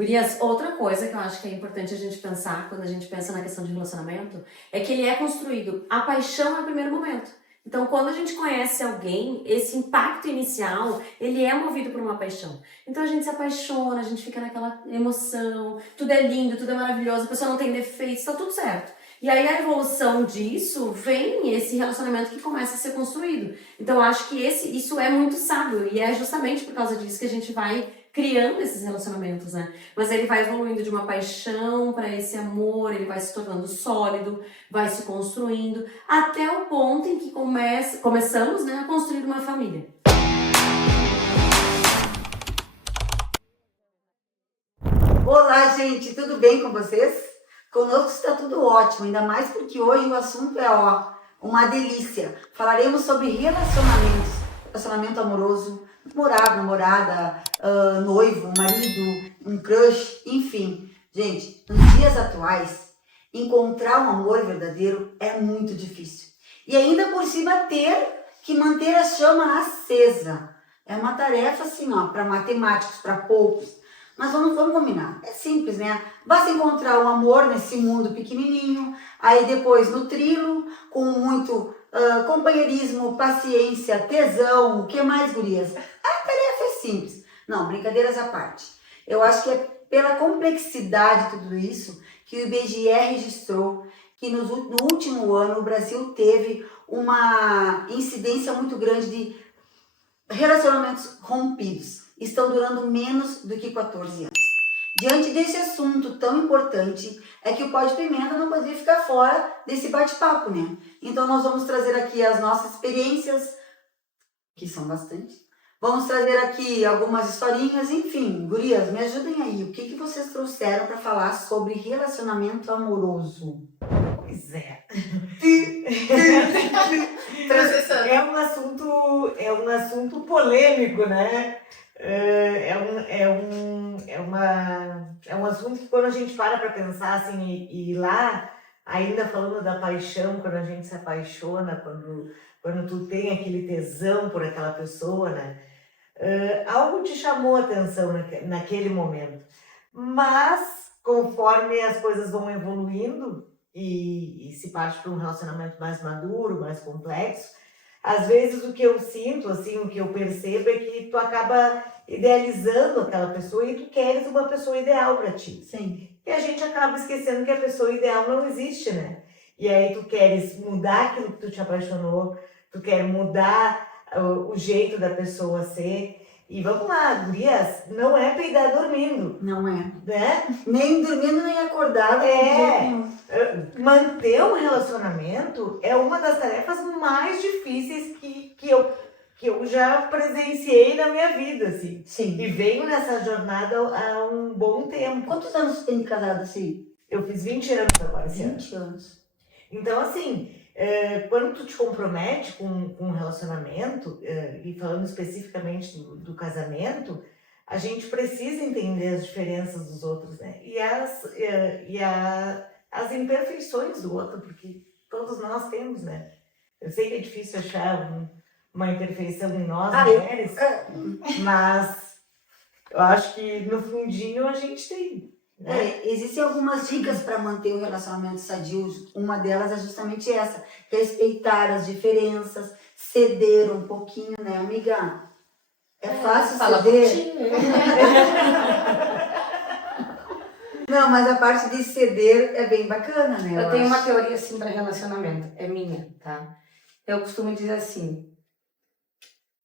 Gurias, outra coisa que eu acho que é importante a gente pensar quando a gente pensa na questão de relacionamento é que ele é construído. A paixão é o primeiro momento. Então, quando a gente conhece alguém, esse impacto inicial, ele é movido por uma paixão. Então, a gente se apaixona, a gente fica naquela emoção, tudo é lindo, tudo é maravilhoso, a pessoa não tem defeitos, tá tudo certo. E aí, a evolução disso vem esse relacionamento que começa a ser construído. Então, eu acho que isso é muito sábio e é justamente por causa disso que a gente vai criando esses relacionamentos, né? Mas ele vai evoluindo de uma paixão para esse amor, ele vai se tornando sólido, vai se construindo, até o ponto em que começamos, né, a construir uma família. Olá, gente, tudo bem com vocês? Conosco está tudo ótimo, ainda mais porque hoje o assunto é, uma delícia. Falaremos sobre relacionamentos, relacionamento amoroso, namorado, namorada, noivo, marido, um crush, enfim. Gente, nos dias atuais, encontrar um amor verdadeiro é muito difícil. E ainda por cima ter que manter a chama acesa. É uma tarefa assim, para matemáticos, para poucos. Mas vamos combinar, é simples, né? Basta encontrar o amor nesse mundo pequenininho, aí depois nutri-lo com muito companheirismo, paciência, tesão, o que mais, gurias? A tarefa é simples. Não, brincadeiras à parte. Eu acho que é pela complexidade de tudo isso que o IBGE registrou que no último ano o Brasil teve uma incidência muito grande de relacionamentos rompidos. Estão durando menos do que 14 anos. Diante desse assunto tão importante, é que o Pó de Pimenta não poderia ficar fora desse bate-papo, né? Então nós vamos trazer aqui as nossas experiências, que são bastante. Vamos trazer aqui algumas historinhas, enfim. Gurias, me ajudem aí. O que vocês trouxeram para falar sobre relacionamento amoroso? Pois é. Processando. É um assunto polêmico, né? É um assunto que quando a gente para pensar assim, e lá, ainda falando da paixão, quando a gente se apaixona, quando tu tem aquele tesão por aquela pessoa, né? Algo te chamou a atenção naquele momento. Mas, conforme as coisas vão evoluindo e se parte para um relacionamento mais maduro, mais complexo, às vezes o que eu sinto, assim, o que eu percebo é que tu acaba idealizando aquela pessoa e tu queres uma pessoa ideal para ti. Sim. E a gente acaba esquecendo que a pessoa ideal não existe, né? E aí tu queres mudar aquilo que tu te apaixonou, tu quer mudar o jeito da pessoa ser. E vamos lá, gurias, não é peidar dormindo. Não é. Né? Nem dormindo, nem acordado. Manter um relacionamento é uma das tarefas mais difíceis que eu já presenciei na minha vida, assim. Sim. E venho nessa jornada há um bom tempo. Quantos anos você tem de casado assim? Eu fiz 20 anos agora esse ano. 20 anos. Então, assim, quando tu te compromete com um relacionamento, e falando especificamente do casamento, a gente precisa entender as diferenças dos outros, né? E as imperfeições do outro, porque todos nós temos, né? Eu sei que é difícil achar uma imperfeição em nós, mulheres, mas eu acho que no fundinho a gente tem. Existem algumas dicas para manter o relacionamento sadio. Uma delas é justamente essa: respeitar as diferenças, ceder um pouquinho, né, amiga? É fácil ceder. Não, mas a parte de ceder é bem bacana, né? Eu tenho uma teoria assim para relacionamento, é minha, tá? Eu costumo dizer assim,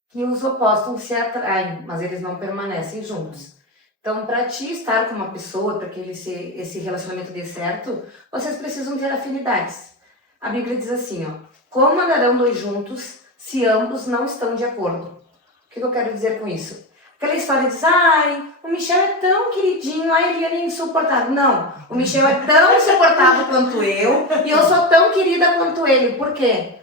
que os opostos se atraem, mas eles não permanecem juntos. Então, para ti estar com uma pessoa, para que esse relacionamento dê certo, vocês precisam ter afinidades. A Bíblia diz assim, ó, como andarão dois juntos se ambos não estão de acordo? O que eu quero dizer com isso? Aquela história de, o Michel é tão queridinho, a Eliane é insuportável. Não, o Michel é tão insuportável quanto eu e eu sou tão querida quanto ele. Por quê?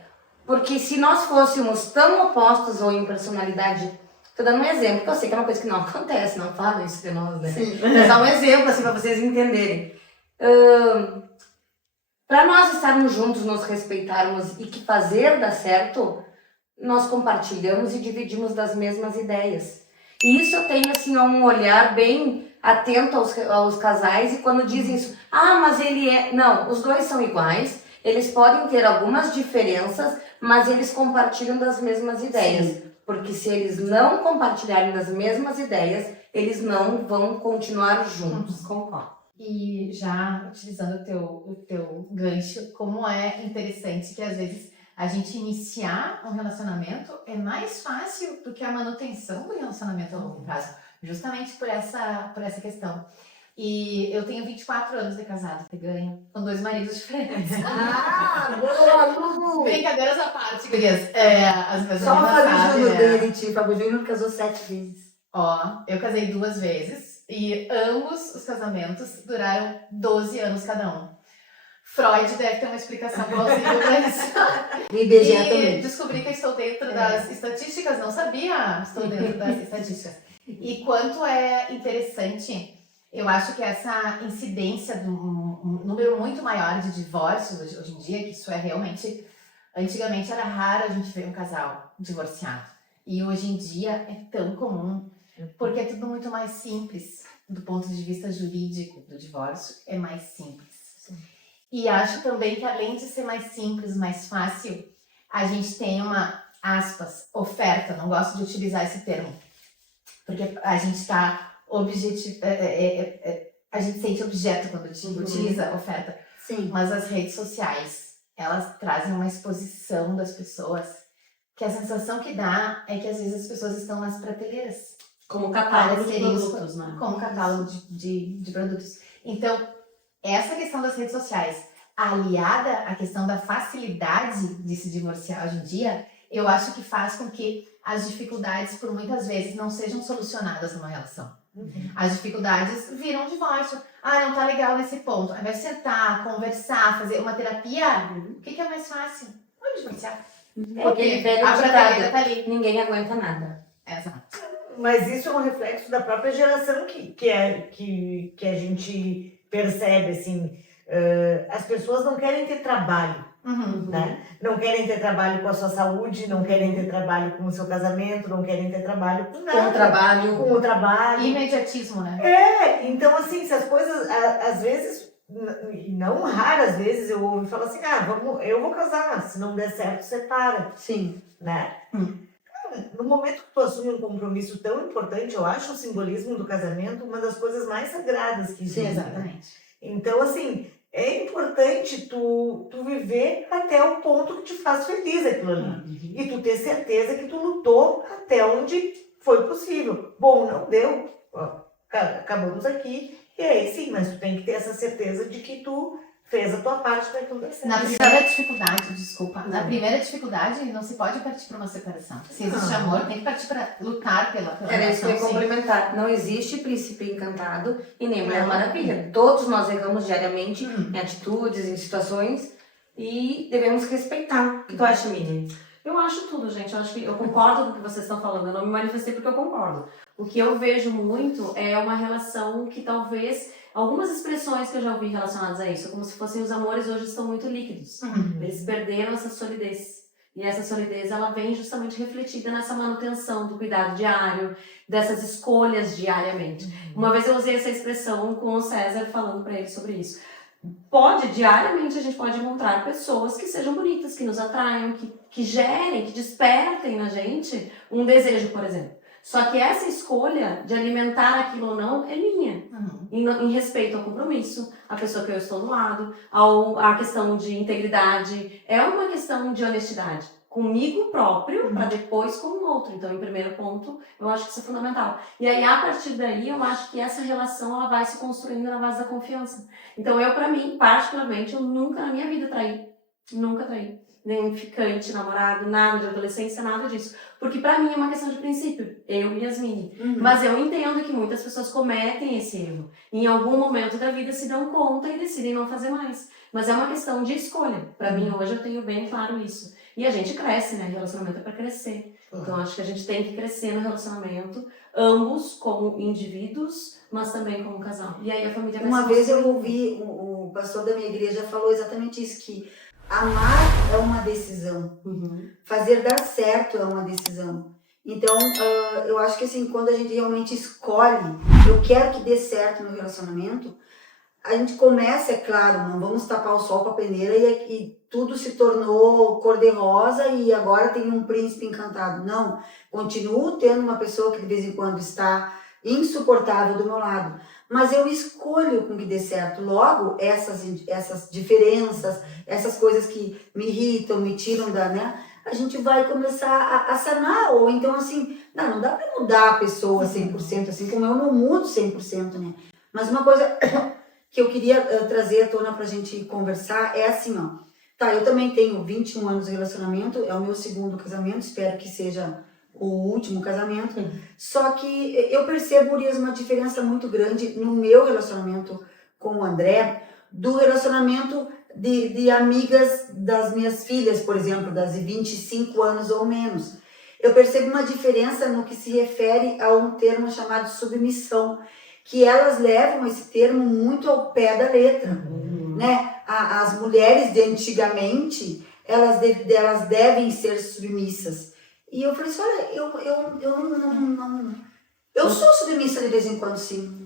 Porque se nós fôssemos tão opostos ou em personalidade. Estou dando um exemplo, que eu sei que é uma coisa que não acontece, não falam isso de nós, né? Sim. É só um exemplo, assim, para vocês entenderem. Para nós estarmos juntos, nos respeitarmos e que fazer dar certo, nós compartilhamos e dividimos das mesmas ideias. E isso eu tenho, assim, um olhar bem atento aos casais, e quando dizem isso, mas ele é... Não, os dois são iguais, eles podem ter algumas diferenças, mas eles compartilham das mesmas ideias. Porque se eles não compartilharem das mesmas ideias, eles não vão continuar juntos. Concordo. E já utilizando o teu gancho, como é interessante que às vezes a gente iniciar um relacionamento é mais fácil do que a manutenção do relacionamento a longo prazo, justamente por essa questão. E eu tenho 24 anos de casado, que ganho com 2 maridos diferentes. Boa, Lu! Brincadeiras à parte, gurias. As minhas Só o amigas Fábio sabem, Júnior dele, tio. Fábio Júnior casou 7 vezes. Ó, eu casei 2 vezes e ambos os casamentos duraram 12 anos cada um. Freud deve ter uma explicação plausível para isso. O IBGE E também. descobri que estou dentro das estatísticas, não sabia, estou dentro das estatísticas. E quanto é interessante, eu acho que essa incidência de um número muito maior de divórcios hoje em dia, que isso é realmente... Antigamente era raro a gente ver um casal divorciado. E hoje em dia é tão comum, porque é tudo muito mais simples. Do ponto de vista jurídico do divórcio, é mais simples. E acho também que além de ser mais simples, mais fácil, a gente tem uma, aspas, oferta. Não gosto de utilizar esse termo, porque a gente está a gente sente objeto quando a gente utiliza oferta. Sim. Mas as redes sociais, elas trazem uma exposição das pessoas, que a sensação que dá é que às vezes as pessoas estão nas prateleiras. Como catálogo de Pareceria isso, produtos, né? Como catálogo de produtos. Então, essa questão das redes sociais, aliada à questão da facilidade de se divorciar hoje em dia, eu acho que faz com que as dificuldades, por muitas vezes, não sejam solucionadas numa relação. As dificuldades viram divórcio. Não tá legal nesse ponto. Ao invés de sentar, conversar, fazer uma terapia, o que é mais fácil? Vamos divorciar. Aquele velho a prateleira ditado, tá ali. ninguém aguenta nada. Exato. Mas isso é um reflexo da própria geração que a gente percebe, assim. As pessoas não querem ter trabalho, né? Não querem ter trabalho com a sua saúde, não querem ter trabalho com o seu casamento, não querem ter trabalho com nada. Com o trabalho. Imediatismo, né? Então assim, se as coisas, às vezes, e não raras vezes, eu ouvo falar assim, eu vou casar, se não der certo, separa. Sim. Né? No momento que tu assume um compromisso tão importante, eu acho o simbolismo do casamento uma das coisas mais sagradas que existe. Exatamente. Então, assim, é importante tu viver até o ponto que te faz feliz aquilo ali. E tu ter certeza que tu lutou até onde foi possível. Bom, não deu, acabamos aqui, e aí sim, mas tu tem que ter essa certeza de que tu fez a tua parte para aquilo dar certo. Na primeira dificuldade, desculpa, na primeira dificuldade não se pode partir para uma separação. Se existe amor, tem que partir para lutar pela Era isso que eu ia relação, sim. complementar. Não existe príncipe encantado e nem mulher maravilha. Todos nós erramos diariamente em atitudes, em situações, e devemos respeitar. O que tu acha, Miriam? Eu acho tudo, gente. Eu concordo com o que vocês estão falando. Eu não me manifestei porque eu concordo. O que eu vejo muito é uma relação que talvez... Algumas expressões que eu já ouvi relacionadas a isso, como se fossem os amores hoje estão muito líquidos. Eles perderam essa solidez. E essa solidez, ela vem justamente refletida nessa manutenção do cuidado diário, dessas escolhas diariamente. Uma vez eu usei essa expressão com o César, falando para ele sobre isso. Diariamente a gente pode encontrar pessoas que sejam bonitas, que nos atraiam, que gerem, que despertem na gente um desejo, por exemplo. Só que essa escolha de alimentar aquilo ou não é minha. Em respeito ao compromisso, à pessoa que eu estou do lado, à questão de integridade. É uma questão de honestidade comigo próprio, para depois com o outro. Então, em primeiro ponto, eu acho que isso é fundamental. E aí, a partir daí, eu acho que essa relação ela vai se construindo na base da confiança. Então, para mim, particularmente, eu nunca na minha vida traí. Nunca traí. Nem ficante, namorado, nada de adolescência, nada disso. Porque pra mim é uma questão de princípio, eu e Yasmine. Mas eu entendo que muitas pessoas cometem esse erro. Em algum momento da vida se dão conta e decidem não fazer mais. Mas é uma questão de escolha. Pra mim hoje eu tenho bem claro isso. E a gente cresce, né? Relacionamento é pra crescer. Então acho que a gente tem que crescer no relacionamento, ambos como indivíduos, mas também como casal. E aí a família vai Uma se vez eu construindo. ouvi, o pastor da minha igreja falou exatamente isso, que amar é uma decisão. Fazer dar certo é uma decisão. Então, eu acho que assim, quando a gente realmente escolhe, eu quero que dê certo no relacionamento, a gente começa, é claro, não vamos tapar o sol com a peneira e tudo se tornou cor-de-rosa e agora tem um príncipe encantado. Não, continuo tendo uma pessoa que de vez em quando está insuportável do meu lado, mas eu escolho com que dê certo. Logo, essas diferenças, essas coisas que me irritam, me tiram da, né? A gente vai começar a sanar, ou então assim, não dá para mudar a pessoa 100%, assim como eu não mudo 100%, né? Mas uma coisa que eu queria trazer à tona pra gente conversar é assim, ó. Tá, eu também tenho 21 anos de relacionamento, é o meu segundo casamento, espero que seja o último casamento. Só que eu percebo, Urias, uma diferença muito grande no meu relacionamento com o André, do relacionamento de amigas das minhas filhas, por exemplo, das de 25 anos ou menos. Eu percebo uma diferença no que se refere a um termo chamado submissão, que elas levam esse termo muito ao pé da letra, né? As mulheres de antigamente, elas devem ser submissas. E eu falei assim, olha, eu sou submissa de vez em quando, sim.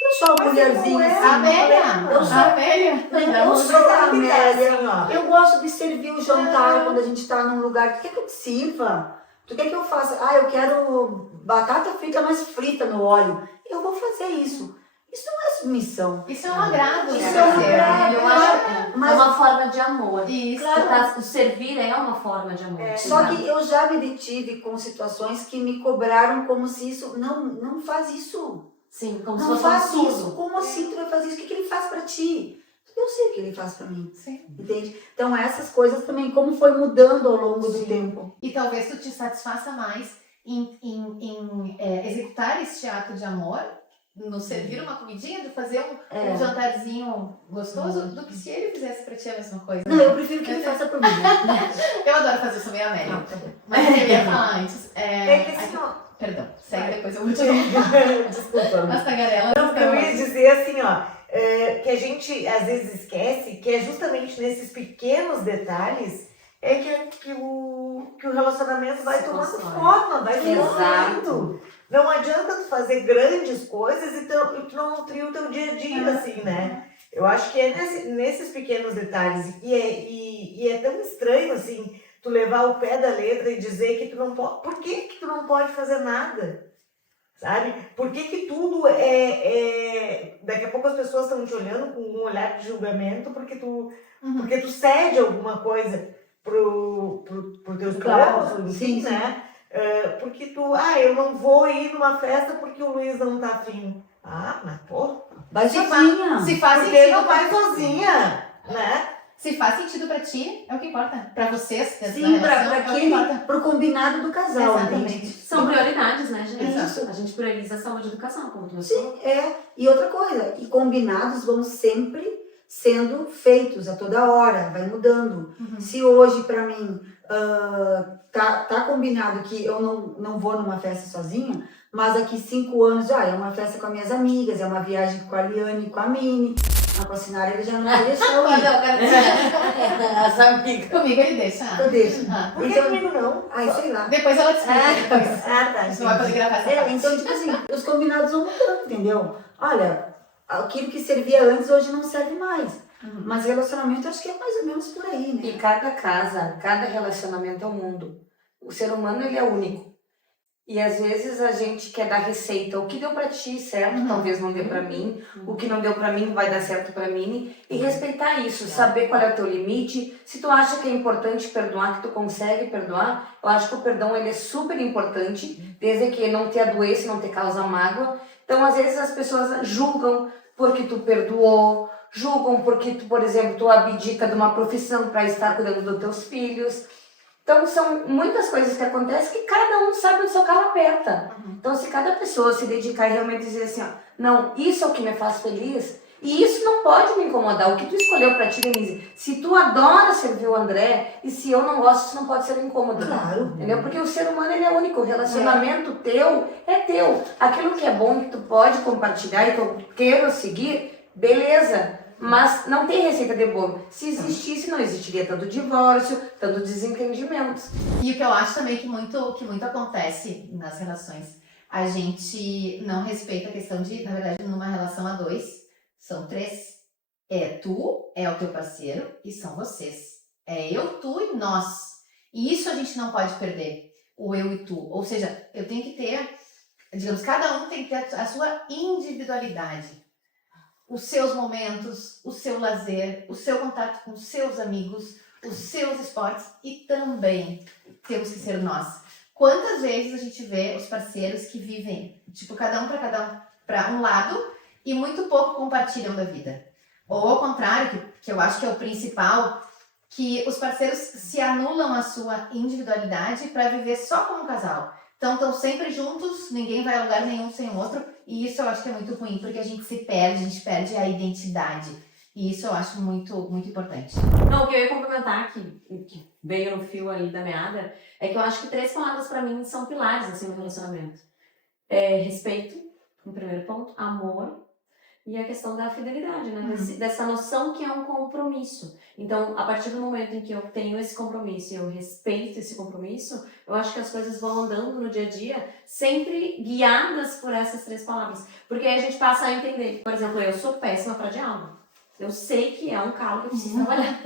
Eu sou a mulherzinha, assim. Amélia! Eu sou- Amélia! Eu sou a Amélia. Assim, ó. Eu gosto de servir o jantar quando a gente tá num lugar. Tu quer que eu te sirva? Tu quer que eu faça? Eu quero batata frita, mas frita no óleo. Eu vou fazer isso. Isso não é submissão. Isso é um agrado, Isso né, é um parceiro? agrado. Eu acho Mas- é uma forma de amor. Isso. O servir é uma forma de amor. Só que eu já me detive com situações que me cobraram como se isso... Não faz isso. Sim, como se Não fosse um faz absurdo. isso. Como assim tu vai fazer isso? O que ele faz pra ti? Eu sei o que ele faz pra mim. Sim. Entende? Então essas coisas também, como foi mudando ao longo do Sim. tempo. E talvez tu te satisfaça mais em executar este ato de amor, no servir uma comidinha, de fazer um jantarzinho gostoso, do que se ele fizesse pra ti a mesma coisa. Não, eu prefiro que ele faça por mim. Eu adoro fazer isso meio Amélia. Tá bom. Mas eu ia falar antes. É que assim, ó. Perdão, segue depois eu vou te contar. Desculpa. As tagarelas. Eu ia dizer assim, ó, que a gente às vezes esquece que é justamente nesses pequenos detalhes que o relacionamento vai Se tomando constrói. forma, vai Exato. fluindo. Não adianta tu fazer grandes coisas e tu não nutrir o teu dia a dia, assim, né? Eu acho que é nesses pequenos detalhes. E é tão estranho, assim, tu levar o pé da letra e dizer que tu não pode... Por que tu não pode fazer nada? Sabe? Por que tudo daqui a pouco as pessoas estão te olhando com um olhar de julgamento porque tu cede alguma coisa pro teu Claro, esposo, enfim, sim, sim. né? Porque eu não vou ir numa festa porque o Luiz não tá afim. Mas pô, Vai Se sozinha. Se faz porque ele sentido não vai sozinha, né? Se faz sentido pra ti, é o que importa. Pra vocês, dentro Sim, da relação, é o que importa. pro combinado do casal, Exatamente. entende? São prioridades, né, gente? Isso. A gente prioriza a saúde do casal, como tu me Sim, E outra coisa, e combinados vão sempre sendo feitos a toda hora, vai mudando. Se hoje pra mim tá combinado que eu não vou numa festa sozinha, mas daqui 5 anos, é uma festa com as minhas amigas, é uma viagem com a Liane, com a Mini, com a Sinara, ele já não vai deixar eu ir. As amigas. Comigo ele deixa. Eu deixo. Ah, Por que Então- comigo não? Sei lá. depois ela te explica. Depois. Tá. Você vai poder gravar essa parte. Então, tipo assim, os combinados vão mudando, entendeu? Olha, aquilo que servia antes, hoje não serve mais. Mas relacionamento, acho que é mais ou menos por aí, né? E cada casa, cada relacionamento é um mundo. O ser humano, ele é único. E às vezes a gente quer dar receita. O que deu pra ti, certo? Talvez não dê pra mim. O que não deu pra mim vai dar certo pra mim. E respeitar isso, saber qual é o teu limite. Se tu acha que é importante perdoar, que tu consegue perdoar, eu acho que o perdão ele é super importante, desde que não te adoeça, não te causa mágoa. Então, às vezes as pessoas julgam porque tu perdoou, julgam porque tu, por exemplo, tu abdica de uma profissão para estar cuidando dos teus filhos. Então, são muitas coisas que acontecem que cada um sabe onde seu calo aperta. Então, se cada pessoa se dedicar e realmente dizer assim, não, isso é o que me faz feliz, e isso não pode me incomodar. O que tu escolheu pra ti, Denise, se tu adora servir o André, e se eu não gosto, isso não pode ser um incômodo. Claro. Entendeu? Porque o ser humano, ele é único. O relacionamento teu é teu. Aquilo que é bom, que tu pode compartilhar e que eu quero seguir, beleza. Mas não tem receita de bolo. Se existisse, não existiria tanto divórcio, tanto desentendimento. E o que eu acho também que muito acontece nas relações, a gente não respeita a questão de, na verdade, numa relação a dois, são três. É tu, é o teu parceiro e são vocês. É eu, tu e nós. E isso a gente não pode perder, o eu e tu. Ou seja, eu tenho que ter, digamos, cada um tem que ter a sua individualidade. Os seus momentos, o seu lazer, o seu contato com os seus amigos, os seus esportes e também temos que ser nós. Quantas vezes a gente vê os parceiros que vivem, tipo, cada um para um lado e muito pouco compartilham da vida? Ou ao contrário, que eu acho que é o principal, que os parceiros se anulam a sua individualidade para viver só como um casal. Então estão sempre juntos, ninguém vai a lugar nenhum sem o outro, e isso eu acho que é muito ruim, porque a gente se perde, a gente perde a identidade. E isso eu acho muito, muito importante. Não, o que eu ia complementar, que veio no fio ali da meada, é que eu acho que 3 palavras pra mim são pilares, assim, no relacionamento. Respeito, no primeiro ponto, amor e a questão da fidelidade, né? Dessa noção que é um compromisso. Então, a partir do momento em que eu tenho esse compromisso e eu respeito esse compromisso, eu acho que as coisas vão andando no dia a dia, sempre guiadas por essas 3 palavras. Porque aí a gente passa a entender. Por exemplo, eu sou péssima para diálogo. Eu sei que é um calo que eu preciso trabalhar.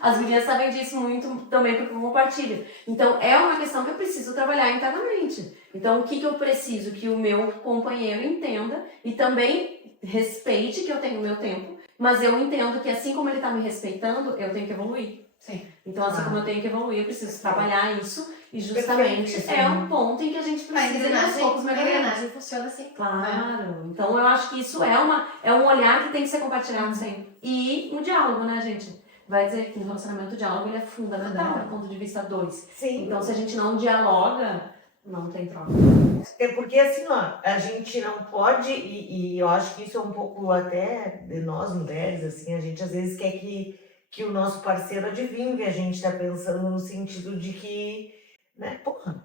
As meninas sabem disso muito também porque eu compartilho. Então, é uma questão que eu preciso trabalhar internamente. Então, o que eu preciso? Que o meu companheiro entenda e também respeite que eu tenho o meu tempo, mas eu entendo que assim como ele está me respeitando, eu tenho que evoluir. Sim. Então, assim como eu tenho que evoluir, eu preciso trabalhar isso e justamente é um ponto em que a gente precisa de aos poucos A melhorar. engrenagem funciona assim. Claro. Então, eu acho que isso é um olhar que tem que ser compartilhado sempre. E o diálogo, né, gente? Vai dizer que no relacionamento o diálogo ele é fundamental do ponto de vista 2. Sim. Então, se a gente não dialoga, não tem troca. É porque assim, ó, a gente não pode, e eu acho que isso é um pouco até de nós mulheres, assim, a gente às vezes quer que o nosso parceiro adivinhe o que a gente tá pensando no sentido de que, né, porra,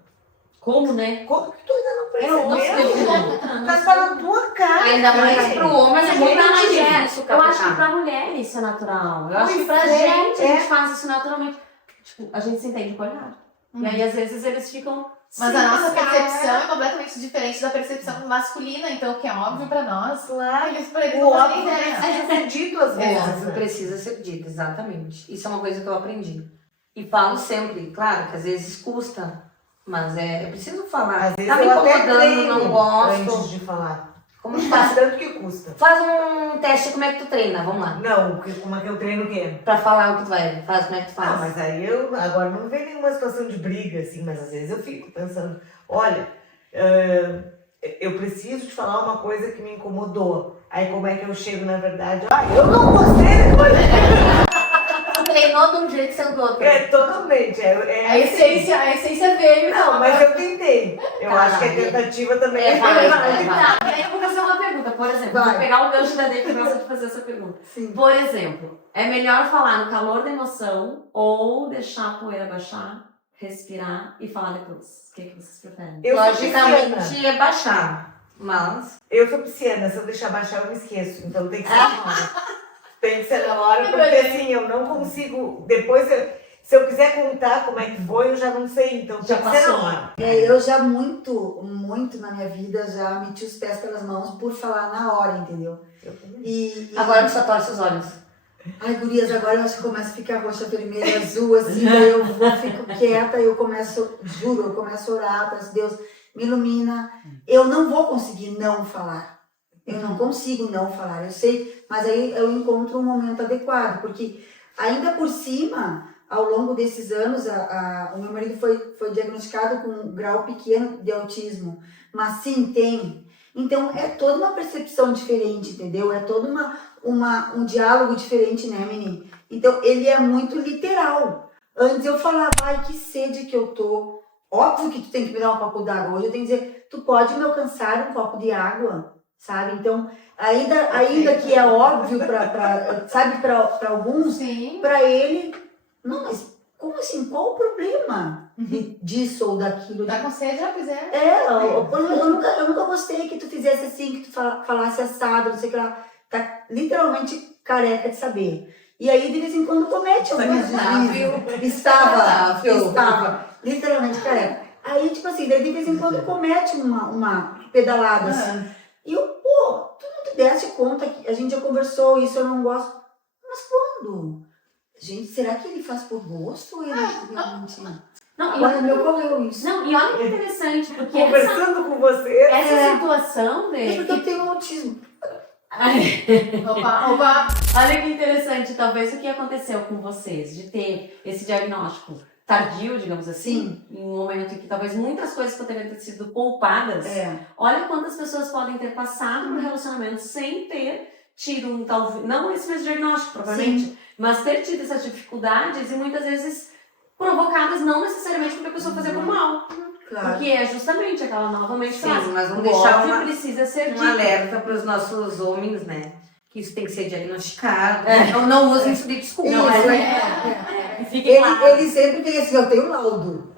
Como, né? como que tu ainda não Nossa, percebeu? Tá na tua cara. Ainda mais cara. pro homem, Mas é é muito pra mulher. difícil Eu acho que captar. pra mulher isso é natural. Eu acho que Pois pra é, gente, a é. gente faz isso naturalmente. Tipo, a gente se entende com o olhar. E aí, às vezes, eles ficam... Mas "Sim, a nossa cara." percepção é completamente diferente da percepção masculina, então o que é óbvio pra nós, Claro. eles pra eles O não fazem óbvio ideia. precisa ser dito às vezes. Óbvio, né? precisa ser dito, exatamente. Isso é uma coisa que eu aprendi. E falo sempre, claro que às vezes custa, mas é preciso falar. Às vezes Tá me eu até incomodando, treino não gosto. antes de falar. Como tu faz? Tanto que custa. Faz um teste, como é que tu treina? Vamos lá. Não, porque como é que eu treino o quê? Pra falar o que tu vai, faz, como é que tu faz? Ah, mas aí eu agora não vem nenhuma situação de briga, assim, mas às vezes eu fico pensando, olha, eu preciso te falar uma coisa que me incomodou. Aí como é que eu chego na verdade? Ah, eu não gostei! Tu treinou de um jeito sendo do outro. Totalmente. A essência veio. Não, mas eu tentei. Eu Tá, acho que a tentativa também é válida, é Tá, e aí eu vou fazer uma pergunta, por exemplo. Vai. Vou pegar o gancho da Dê que gosta de fazer essa pergunta. Sim. Por exemplo, é melhor falar no calor da emoção ou deixar a poeira baixar, respirar e falar depois? O que vocês preferem? Eu sou Logicamente pisciana. é baixar, mas... Eu sou pisciana, se eu deixar baixar eu me esqueço. Então tem que ser na hora. Tem que ser na hora, porque assim, eu não consigo. Depois, se eu quiser contar como é que foi, eu já não sei. Então Já tem que ser na passou. hora. Eu já muito na minha vida já meti os pés pelas mãos por falar na hora, entendeu? E Agora tu só torce os olhos. ai, gurias, agora eu acho que começa a ficar roxa, vermelha, azul, assim, daí eu fico quieta, eu começo, juro, eu começo a orar, peço Deus, me ilumina. Eu não vou conseguir não falar. Eu não consigo não falar, eu sei, mas aí eu encontro um momento adequado, porque ainda por cima, ao longo desses anos, o meu marido foi diagnosticado com um grau pequeno de autismo, mas sim, tem. Então, é toda uma percepção diferente, entendeu? É todo um diálogo diferente, né, menino? Então, ele é muito literal. Antes eu falava, ai, que sede que eu tô. Óbvio que tu tem que me dar um copo d'água. Hoje eu tenho que dizer, tu pode me alcançar um copo de água, sabe? Então, ainda que é óbvio para alguns, Sim. para ele, não, mas como assim? Qual o problema disso ou daquilo? Tá com sede, já quiser. Eu nunca gostei que tu fizesse assim, que tu falasse assado, não sei o que lá. tá literalmente careca de saber. E aí, de vez em quando, comete alguns deslizes. Estava literalmente careca. Aí, tipo assim, daí de vez em quando comete uma pedalada assim. E eu, pô, tu não te deste conta que a gente já conversou isso, eu não gosto. Mas quando? Gente, será que ele faz por gosto ou ele realmente... Não, Agora me ocorreu isso. não, e olha que interessante, porque essa, Conversando com você. essa situação É dele. porque eu tenho autismo. Opa. Olha que interessante, talvez o que aconteceu com vocês, de ter esse diagnóstico tardio, digamos assim, em um momento em que talvez muitas coisas poderiam ter sido poupadas. Olha quantas pessoas podem ter passado por relacionamento sem ter tido um talvez, não esse mesmo diagnóstico, provavelmente, mas ter tido essas dificuldades e muitas vezes provocadas não necessariamente porque a pessoa fazia por mal. Claro. Porque é justamente aquela novamente Sim, frase. mas vamos O deixar óbvio uma- precisa ser Um dito. alerta para os nossos homens, né? Que isso tem que ser diagnosticado. Então não usem isso de desculpa. Não, Isso, é. Fique claro. Ele sempre tem assim, eu tenho laudo.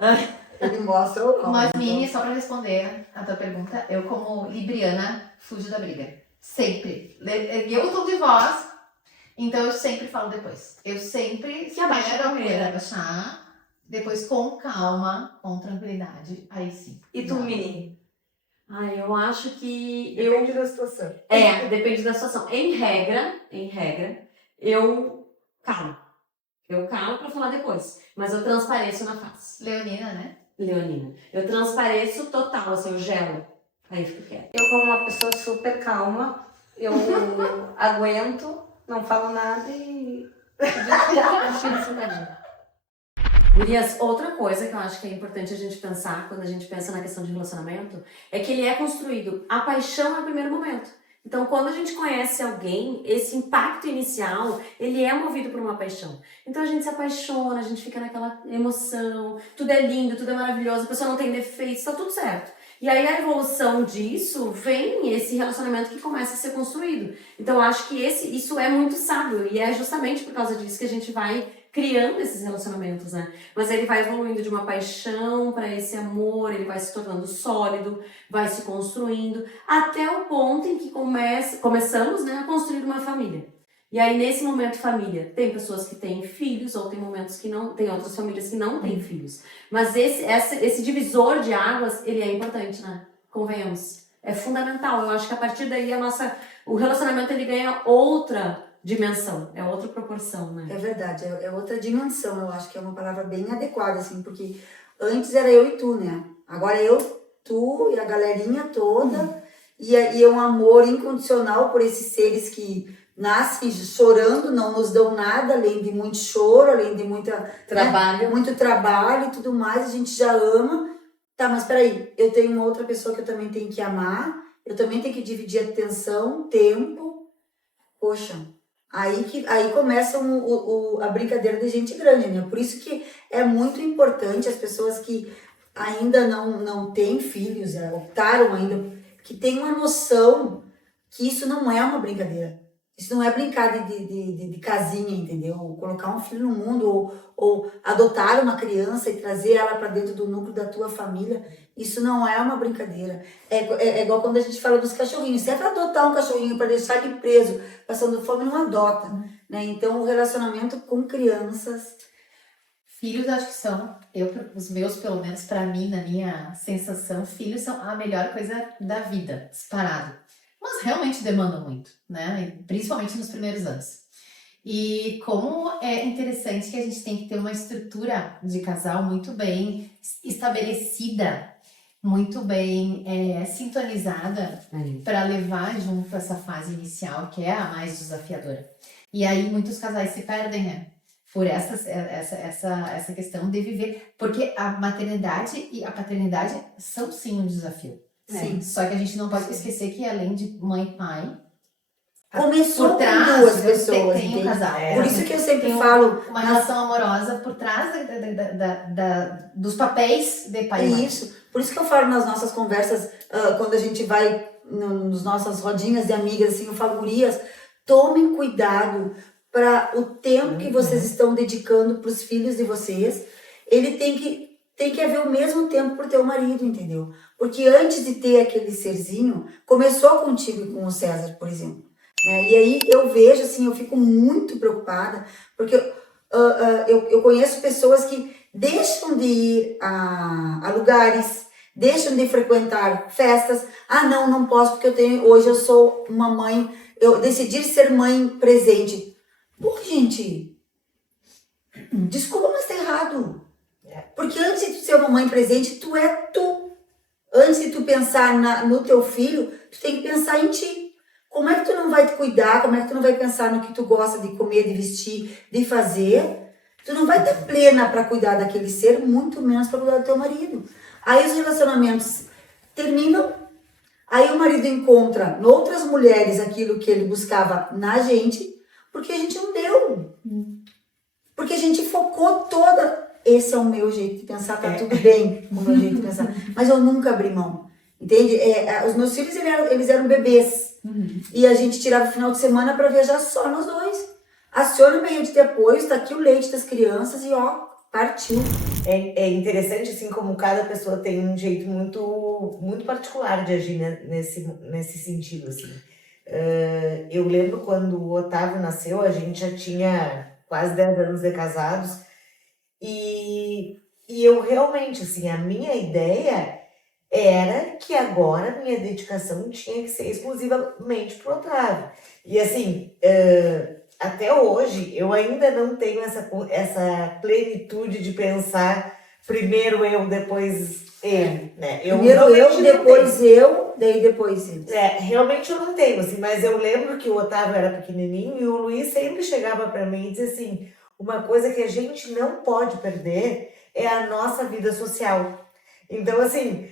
Ele mostra o laudo. Mas, então. Mini, só pra responder a tua pergunta, eu como libriana fujo da briga. Sempre. Eu tô de voz, então eu sempre falo depois. Eu sempre Que abaixa a espero poeira. abaixar, depois com calma, com tranquilidade, aí sim. E tu, Mini? Ai, eu acho que Depende da situação. depende da situação. Em regra, eu calo. Eu calo pra falar depois. Mas eu transpareço na face. Leonina, né? Leonina. Eu transpareço total, assim, eu gelo. Aí fico quieta. Eu, como uma pessoa super calma, eu aguento, não falo nada e. Deixa sentadinha. Gurias, outra coisa que eu acho que é importante a gente pensar quando a gente pensa na questão de relacionamento é que ele é construído. A paixão é o primeiro momento. Então, quando a gente conhece alguém, esse impacto inicial, ele é movido por uma paixão. Então, a gente se apaixona, a gente fica naquela emoção, tudo é lindo, tudo é maravilhoso, a pessoa não tem defeitos, tá tudo certo. E aí, a evolução disso vem esse relacionamento que começa a ser construído. Então, eu acho que isso é muito sábio e é justamente por causa disso que a gente vai criando esses relacionamentos, né? Mas ele vai evoluindo de uma paixão para esse amor, ele vai se tornando sólido, vai se construindo, até o ponto em que começamos, né, a construir uma família. E aí, nesse momento família, tem pessoas que têm filhos, ou tem momentos que não, tem outras famílias que não têm filhos. Mas esse divisor de águas, ele é importante, né? Convenhamos. É fundamental. Eu acho que a partir daí o relacionamento ele ganha outra dimensão, é outra proporção, né? É verdade, é outra dimensão, eu acho que é uma palavra bem adequada, assim, porque antes era eu e tu, né? Agora é eu, tu e a galerinha toda, e é um amor incondicional por esses seres que nascem chorando, não nos dão nada, além de muito choro, além de Trabalho. muito trabalho e tudo mais, a gente já ama. Tá, mas peraí, eu tenho uma outra pessoa que eu também tenho que amar, eu também tenho que dividir atenção, tempo, poxa... Aí começa a brincadeira de gente grande, né? Por isso que é muito importante as pessoas que ainda não têm filhos, optaram ainda, que tenham uma noção que isso não é uma brincadeira. Isso não é brincar de casinha, entendeu? Colocar um filho no mundo ou adotar uma criança e trazer ela para dentro do núcleo da tua família. Isso não é uma brincadeira. É igual quando a gente fala dos cachorrinhos. Se é para adotar um cachorrinho para deixar ele preso, passando fome, não adota. Né? Então, o relacionamento com crianças... Filhos acho que são, os meus pelo menos, pra mim, na minha sensação, filhos são a melhor coisa da vida, disparado. Mas realmente demandam muito, né? Principalmente nos primeiros anos. E como é interessante que a gente tem que ter uma estrutura de casal muito bem estabelecida, muito bem sintonizada para levar junto essa fase inicial, que é a mais desafiadora. E aí muitos casais se perdem, né? Por essa questão de viver. Porque a maternidade e a paternidade são sim um desafio. Sim. Só que a gente não pode esquecer que além de mãe e pai, Começou por com trás duas pessoas, tem um entende? casal. Por isso que eu sempre Tem falo... uma relação amorosa por trás dos papéis de pai e mãe. Isso. Por isso que eu falo nas nossas conversas, quando a gente vai nas nossas rodinhas de amigas, assim, eu falo, gurias, tomem cuidado para o tempo que vocês estão dedicando para os filhos de vocês. Ele tem que haver o mesmo tempo pro teu marido, entendeu? Porque antes de ter aquele serzinho, começou contigo e com o César, por exemplo. né? E aí eu vejo, assim, eu fico muito preocupada, porque eu conheço pessoas que deixam de ir a lugares, deixam de frequentar festas. Ah, não posso porque hoje eu sou uma mãe, eu decidi ser mãe presente. Pô, gente, desculpa, mas tá errado. Porque antes de tu ser uma mãe presente, tu é tu. Antes de tu pensar no teu filho, tu tem que pensar em ti. Como é que tu não vai te cuidar? Como é que tu não vai pensar no que tu gosta de comer, de vestir, de fazer? Tu não vai estar plena para cuidar daquele ser, muito menos para cuidar do teu marido. Aí os relacionamentos terminam, aí o marido encontra em outras mulheres aquilo que ele buscava na gente, porque a gente não deu. Porque a gente focou toda... Esse é o meu jeito de pensar, tá tudo bem com o meu jeito de pensar. Mas eu nunca abri mão, entende? Os meus filhos, eles eram bebês. E a gente tirava o final de semana para viajar só nós dois. Aciona minha rede de apoio, está aqui o leite das crianças e ó, partiu. É interessante, assim, como cada pessoa tem um jeito muito, muito particular de agir, né, nesse sentido, assim. Eu lembro quando o Otávio nasceu, a gente já tinha quase 10 anos de casados, e eu realmente, assim, a minha ideia era que agora a minha dedicação tinha que ser exclusivamente pro Otávio. E assim, até hoje, eu ainda não tenho essa plenitude de pensar primeiro eu, depois ele, né? Primeiro eu, realmente não depois eu, daí depois eles. realmente eu não tenho, assim, mas eu lembro que o Otávio era pequenininho e o Luiz sempre chegava para mim e dizia assim, uma coisa que a gente não pode perder é a nossa vida social. Então, assim,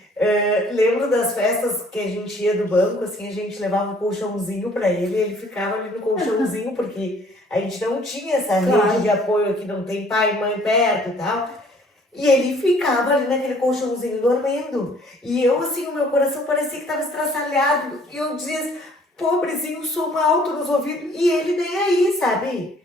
lembro das festas que a gente ia do banco, assim, a gente levava um colchãozinho para ele, ele ficava ali no colchãozinho, porque a gente não tinha essa rede de apoio aqui, não tem pai e mãe perto e tal. E ele ficava ali naquele colchãozinho dormindo. E eu, assim, o meu coração parecia que estava estraçalhado. E eu dizia assim, pobrezinho, som alto nos ouvidos. E ele nem aí, sabe?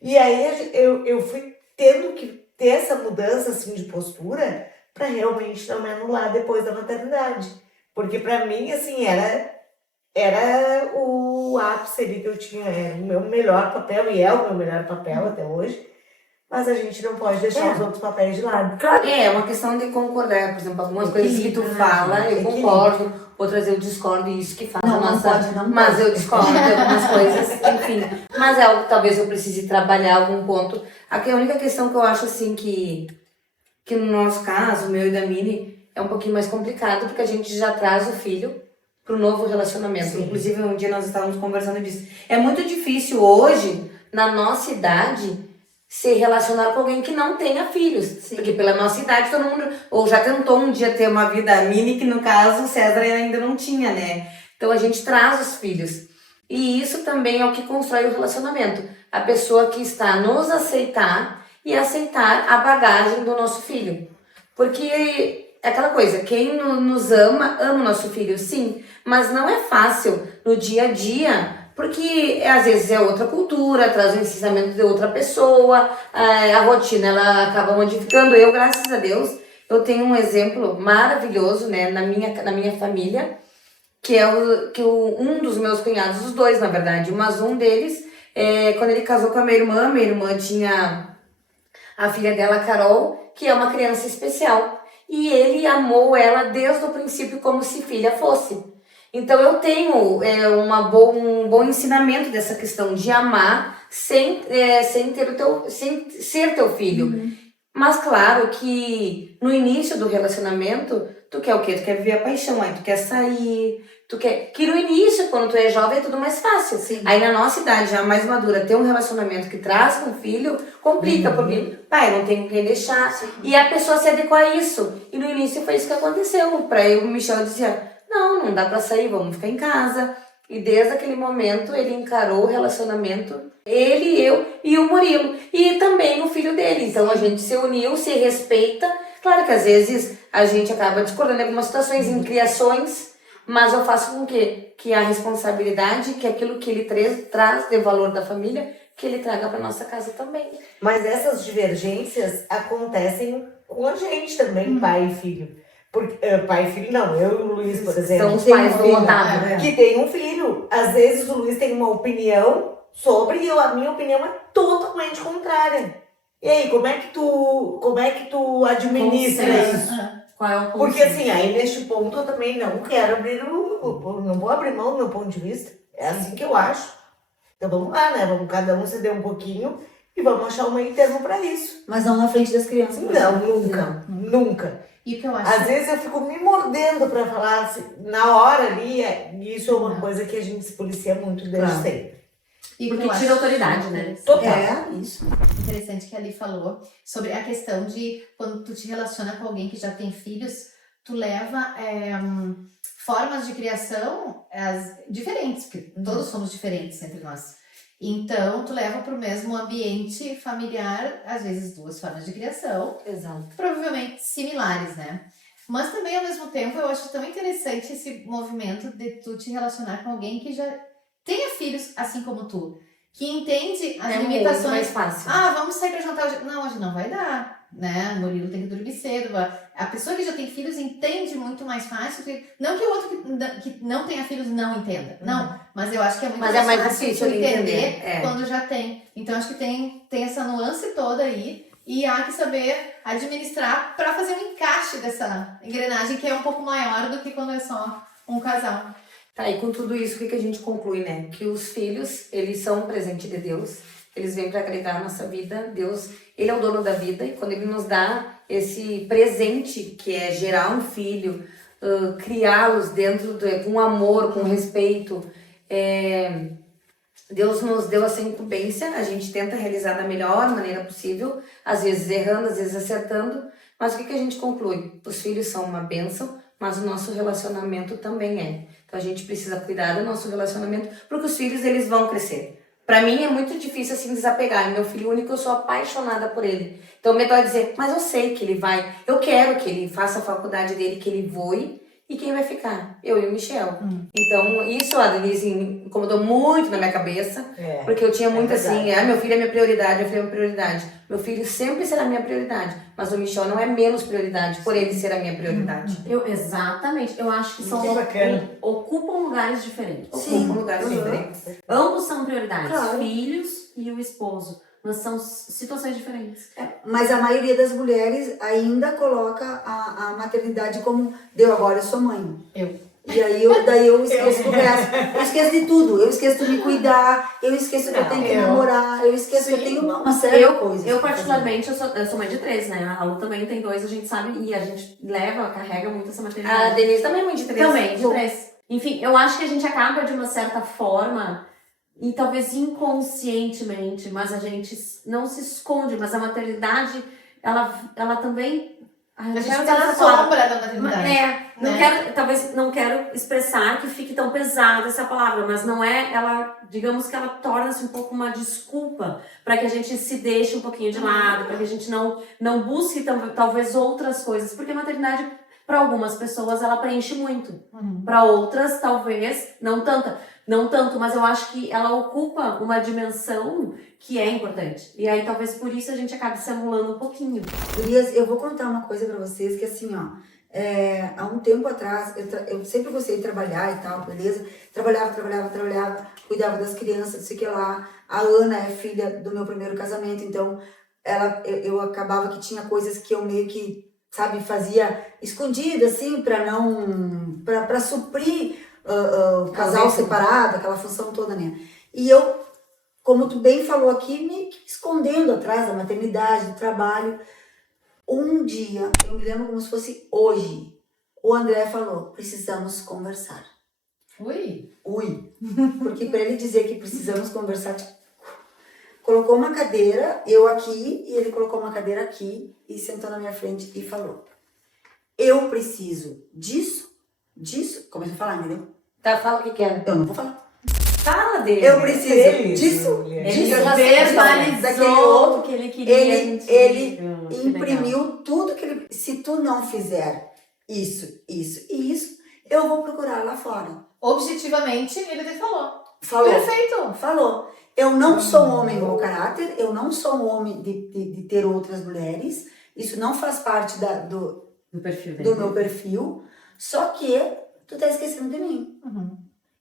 E aí eu fui tendo que ter essa mudança, assim, de postura para realmente não me anular depois da maternidade. Porque para mim, assim, era o ápice ali que eu tinha, era o meu melhor papel, e é o meu melhor papel até hoje. Mas a gente não pode deixar os outros papéis de lado. É uma questão de concordar, por exemplo, algumas coisas que tu fala, eu concordo, outras eu discordo, e isso que faz a nossa... Mas eu discordo de algumas coisas, enfim. Mas é algo que talvez eu precise trabalhar algum ponto. Aqui a única questão que eu acho, assim, que no nosso caso, o meu e da Mini, é um pouquinho mais complicado, porque a gente já traz o filho pro novo relacionamento. Sim. Inclusive, um dia nós estávamos conversando disso. É muito difícil hoje, na nossa idade, se relacionar com alguém que não tenha filhos. Sim. Porque pela nossa idade, todo mundo ou já tentou um dia ter uma vida Mini, que no caso o César ainda não tinha, né? Então a gente traz os filhos. E isso também é o que constrói o relacionamento. A pessoa que está nos aceitar e aceitar a bagagem do nosso filho. Porque é aquela coisa, quem nos ama o nosso filho, sim. Mas não é fácil no dia a dia, porque às vezes é outra cultura, traz o ensinamento de outra pessoa, a rotina ela acaba modificando. Eu, graças a Deus, eu tenho um exemplo maravilhoso, né, na minha família, que é um dos meus cunhados, os dois na verdade, mas um deles, quando ele casou com a minha irmã tinha a filha dela, Carol, que é uma criança especial, e ele amou ela desde o princípio como se filha fosse. Então eu tenho um bom ensinamento dessa questão de amar sem ser teu filho. Uhum. Mas claro que no início do relacionamento, tu quer o quê? Tu quer viver a paixão, aí tu quer sair, que no início, quando tu é jovem, é tudo mais fácil. Sim. Aí na nossa idade, já mais madura, ter um relacionamento que traz com o filho, complica, porque pai, não tem com quem deixar. Sim. E a pessoa se adequa a isso. E no início foi isso que aconteceu. Pra eu, o Michel dizia, não dá pra sair, vamos ficar em casa. E desde aquele momento ele encarou o relacionamento, ele, eu e o Murilo. E também o filho dele. Então a gente se uniu, se respeita. Claro que às vezes a gente acaba discordando em algumas situações, em criações, mas eu faço com que a responsabilidade, que aquilo que ele traz de valor da família, que ele traga para nossa casa também. Mas essas divergências acontecem com a gente também, pai e filho. Porque, pai e filho, não. Eu e o Luiz, por São exemplo, os tem pais um do filho, Otávio, né? que tem um filho. Às vezes o Luiz tem uma opinião sobre e a minha opinião é totalmente contrária. E aí, como é que tu administra Consenso. isso? Qual é o conceito? Porque assim, aí neste ponto eu também não quero não vou abrir mão do meu ponto de vista. É assim que eu acho. Então vamos lá, né? Vamos cada um ceder um pouquinho e vamos achar um meio termo pra isso. Mas não na frente das crianças. Não, nunca. Nunca. E o que eu acho. Às vezes eu fico me mordendo pra falar assim, na hora ali, isso é uma coisa que a gente se policia muito desde Claro. sempre. E o que Porque eu tira acho autoridade, né? Total. É, isso. interessante que a Ali falou sobre a questão de quando tu te relaciona com alguém que já tem filhos, tu leva formas de criação diferentes, porque todos somos diferentes entre nós. Então, tu leva para o mesmo ambiente familiar, às vezes duas formas de criação, Exato. provavelmente similares, né? Mas também, ao mesmo tempo, eu acho tão interessante esse movimento de tu te relacionar com alguém que já tenha filhos assim como tu, que entende as É muito limitações. mais fácil. Ah, vamos sair pra jantar hoje. Não, hoje não vai dar, né? O Murilo tem que dormir cedo. A pessoa que já tem filhos entende muito mais fácil. Não que o outro que não tenha filhos não entenda. Não, mas eu acho que é muito Mas é mais fácil difícil tu de entender, é. quando já tem. Então, acho que tem essa nuance toda aí. E há que saber administrar para fazer um encaixe dessa engrenagem que é um pouco maior do que quando é só um casal. Tá, e com tudo isso, o que a gente conclui, né? Que os filhos, eles são um presente de Deus, eles vêm para agregar a nossa vida, Deus, Ele é o dono da vida, e quando Ele nos dá esse presente, que é gerar um filho, criá-los dentro com amor, com respeito, Deus nos deu essa incumbência, a gente tenta realizar da melhor maneira possível, às vezes errando, às vezes acertando, mas o que a gente conclui? Os filhos são uma bênção, mas o nosso relacionamento também é. Então a gente precisa cuidar do nosso relacionamento, porque os filhos, eles vão crescer. Pra mim é muito difícil assim desapegar. Meu filho único, eu sou apaixonada por ele. Então o medo é dizer, mas eu sei que ele vai, eu quero que ele faça a faculdade dele, que ele voe, e quem vai ficar? Eu e o Michel. Então isso, a Denise, incomodou muito na minha cabeça, porque eu tinha muito assim, meu filho é minha prioridade, meu filho é minha prioridade. Meu filho sempre será minha prioridade, mas o Michel não é menos prioridade por ele ser a minha prioridade. Exatamente. Eu acho que são Que bacana. ocupam lugares diferentes. Sim. Ocupam lugares diferentes. Ambos são prioridades. Claro. Filhos e o esposo. Mas são situações diferentes. Mas a maioria das mulheres ainda coloca a maternidade como agora eu sou mãe. E aí daí eu esqueço do resto. Eu esqueço de tudo. Eu esqueço de me cuidar, eu esqueço que eu tenho que namorar, eu esqueço que eu tenho uma série de coisas. Eu particularmente, eu sou mãe de 3, né? A Lu também tem 2, a gente sabe, e a gente carrega muito essa maternidade. A Denise também é mãe de 3. Também, de 3. Enfim, eu acho que a gente acaba de uma certa forma, e talvez inconscientemente, mas a gente não se esconde, mas a maternidade, ela também... A gente fica na sombra da maternidade. Talvez não quero expressar que fique tão pesada essa palavra, mas não é, digamos que ela torna-se um pouco uma desculpa para que a gente se deixe um pouquinho de lado, para que a gente não busque talvez outras coisas, porque a maternidade, para algumas pessoas, ela preenche muito, para outras, talvez, não tanto, mas eu acho que ela ocupa uma dimensão que é importante. E aí, talvez por isso a gente acabe se anulando um pouquinho. Gurias, eu vou contar uma coisa pra vocês que assim, ó, há um tempo atrás, eu sempre gostei de trabalhar e tal, beleza? Trabalhava, cuidava das crianças, não sei o que lá. A Ana é filha do meu primeiro casamento, então eu acabava que tinha coisas que eu meio que, sabe, fazia escondida, assim, pra suprir o casal separado, aquela função toda, né? E eu, como tu bem falou aqui, me escondendo atrás da maternidade, do trabalho. Um dia, eu me lembro como se fosse hoje, o André falou, precisamos conversar. Ui. Porque para ele dizer que precisamos conversar, colocou uma cadeira, eu aqui, e ele colocou uma cadeira aqui, e sentou na minha frente e falou, eu preciso disso, começa a falar, entendeu? Tá, fala o que quer. Eu não vou falar. Fala dele. Eu preciso disso, Ele disso, verbalizou outro. o que ele queria. Ele imprimiu tudo que ele... Se tu não fizer isso e isso, eu vou procurar lá fora. Objetivamente, ele até falou. Falou. Perfeito. Falou. Eu não sou um homem mau caráter, eu não sou um homem de ter outras mulheres. Isso não faz parte Do perfil dele. do meu perfil, só que tu tá esquecendo de mim. Uhum.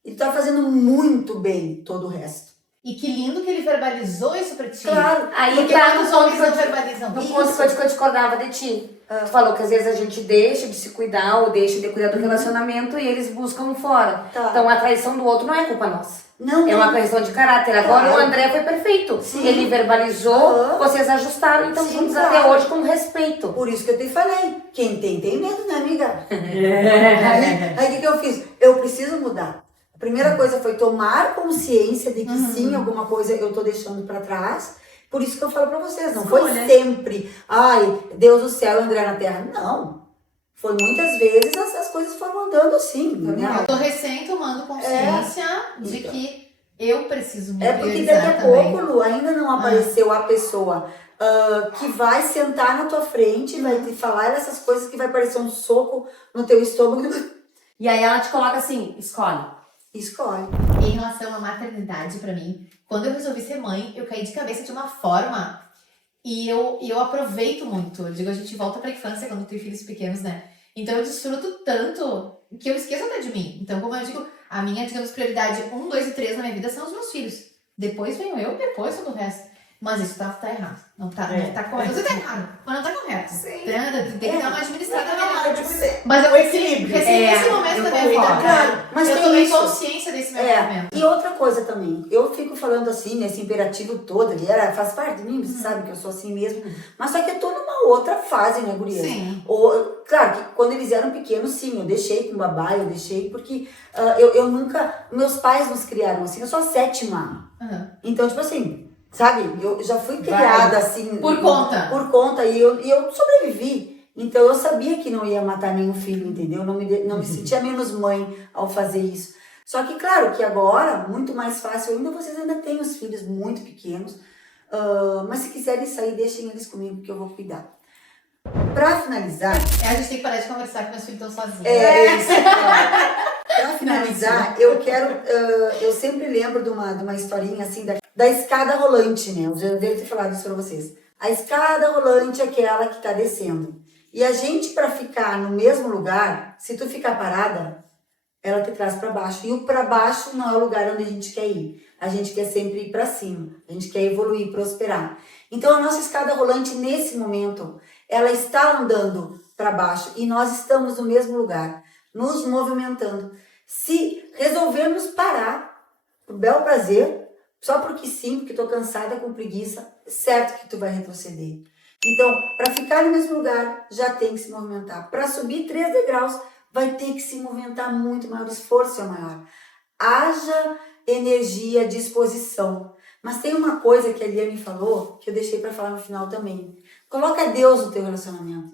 E tu tá fazendo muito bem todo o resto. E que lindo que ele verbalizou isso pra ti. Claro, Aí Porque tá quantos no ponto homens que eu não te- verbalizam? no ponto que eu discordava de ti. Tu falou que às vezes a gente deixa de se cuidar ou deixa de cuidar do relacionamento e eles buscam fora. Tá. Então a traição do outro não é culpa nossa. Não, É uma questão de caráter. Agora Claro. o André foi perfeito. Sim. Ele verbalizou, Aham. vocês ajustaram, então Sim, juntos claro. até hoje com respeito. Por isso que eu te falei. Quem tem medo, né, amiga? É. Aí o que eu fiz? Eu preciso mudar. A primeira coisa foi tomar consciência de que sim, alguma coisa eu tô deixando pra trás. Por isso que eu falo pra vocês, não foi Escolha. sempre, ai, Deus do céu e André na terra. Não. Foi muitas vezes as coisas foram andando assim, entendeu? Eu tô recém tomando consciência de Então. que eu preciso me É porque priorizar daqui a também. pouco, Lu, ainda não apareceu a pessoa que vai sentar na tua frente, vai te falar essas coisas que vai parecer um soco no teu estômago. E aí ela te coloca assim, escolhe. Escolhe. Em relação à maternidade, pra mim, quando eu resolvi ser mãe, eu caí de cabeça de uma forma e eu aproveito muito. Eu digo, a gente volta pra infância quando tem filhos pequenos, né? Então eu desfruto tanto que eu esqueço até de mim. Então, como eu digo, a minha, digamos, prioridade 1, 2 e 3 na minha vida são os meus filhos. Depois venho eu, depois todo o resto. Mas isso tá errado. Não tá correto. Você tá errado, mas não tá correto. Tem que dar uma administrada melhor. Mas eu equilíbrio. nesse momento eu da minha vida, concordo. cara, Mas eu tem tomei isso. consciência desse meu movimento. E outra coisa também, eu fico falando assim, nesse imperativo todo, ele faz parte de mim, você sabe que eu sou assim mesmo, mas só que eu tô numa outra fase, né, gurias? Sim. Claro que quando eles eram pequenos, sim, eu deixei com babá, eu deixei porque eu nunca, meus pais nos criaram assim, eu sou a sétima. Uhum. Então, tipo assim, sabe, eu já fui criada assim. Por conta. Por conta, e eu sobrevivi. Então eu sabia que não ia matar nenhum filho, entendeu? Não me sentia menos mãe ao fazer isso. Só que, claro, que agora, muito mais fácil ainda, vocês ainda têm os filhos muito pequenos. Mas se quiserem sair, deixem eles comigo, que eu vou cuidar. Pra finalizar... A gente tem que parar de conversar que meus filhos estão sozinhos. Isso. Pra finalizar, eu quero... eu sempre lembro de uma historinha assim, da escada rolante, né? Eu já devo ter falado isso pra vocês. A escada rolante é aquela que tá descendo. E a gente, pra ficar no mesmo lugar, se tu ficar parada, ela te traz pra baixo. E o pra baixo não é o lugar onde a gente quer ir. A gente quer sempre ir pra cima. A gente quer evoluir, prosperar. Então, a nossa escada rolante, nesse momento, ela está andando pra baixo. E nós estamos no mesmo lugar, nos movimentando. Se resolvermos parar, por bel prazer, só porque sim, porque tô cansada, com preguiça, certo que tu vai retroceder. Então, para ficar no mesmo lugar, já tem que se movimentar. Para subir 3 degraus, vai ter que se movimentar muito maior, o esforço é maior. Haja energia, disposição. Mas tem uma coisa que a Lia me falou, que eu deixei para falar no final também. Coloca Deus no teu relacionamento.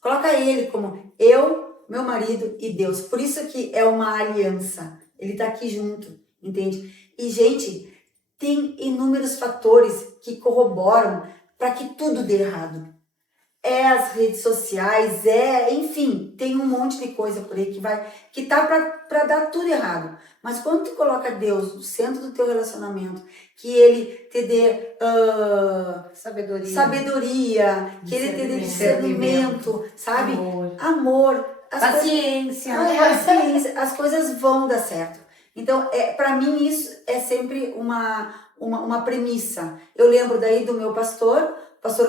Coloca Ele como eu, meu marido e Deus. Por isso que é uma aliança. Ele tá aqui junto, entende? E, gente, tem inúmeros fatores que corroboram para que tudo dê errado. É as redes sociais, enfim, tem um monte de coisa por aí que tá para dar tudo errado. Mas quando tu coloca Deus no centro do teu relacionamento, que Ele te dê sabedoria, que Ele te dê discernimento, sabe? Amor, Paciência. paciência, as coisas vão dar certo. Então, para mim, isso é sempre uma premissa. Eu lembro daí do meu pastor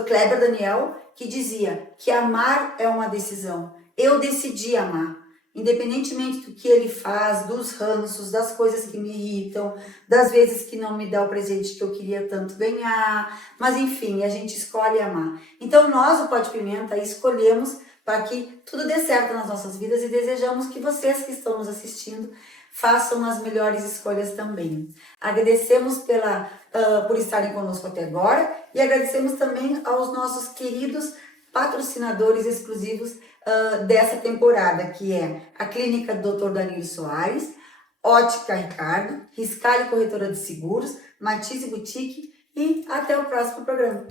Kleber Daniel, que dizia que amar é uma decisão. Eu decidi amar. Independentemente do que ele faz, dos ranços, das coisas que me irritam, das vezes que não me dá o presente que eu queria tanto ganhar. Mas, enfim, a gente escolhe amar. Então, nós, o Pó de Pimenta, escolhemos para que tudo dê certo nas nossas vidas e desejamos que vocês que estão nos assistindo façam as melhores escolhas também. Agradecemos por estarem conosco até agora e agradecemos também aos nossos queridos patrocinadores exclusivos dessa temporada, que é a Clínica do Dr. Danilo Soares, Ótica Ricardo, Riscale Corretora de Seguros, Matisse Boutique e até o próximo programa.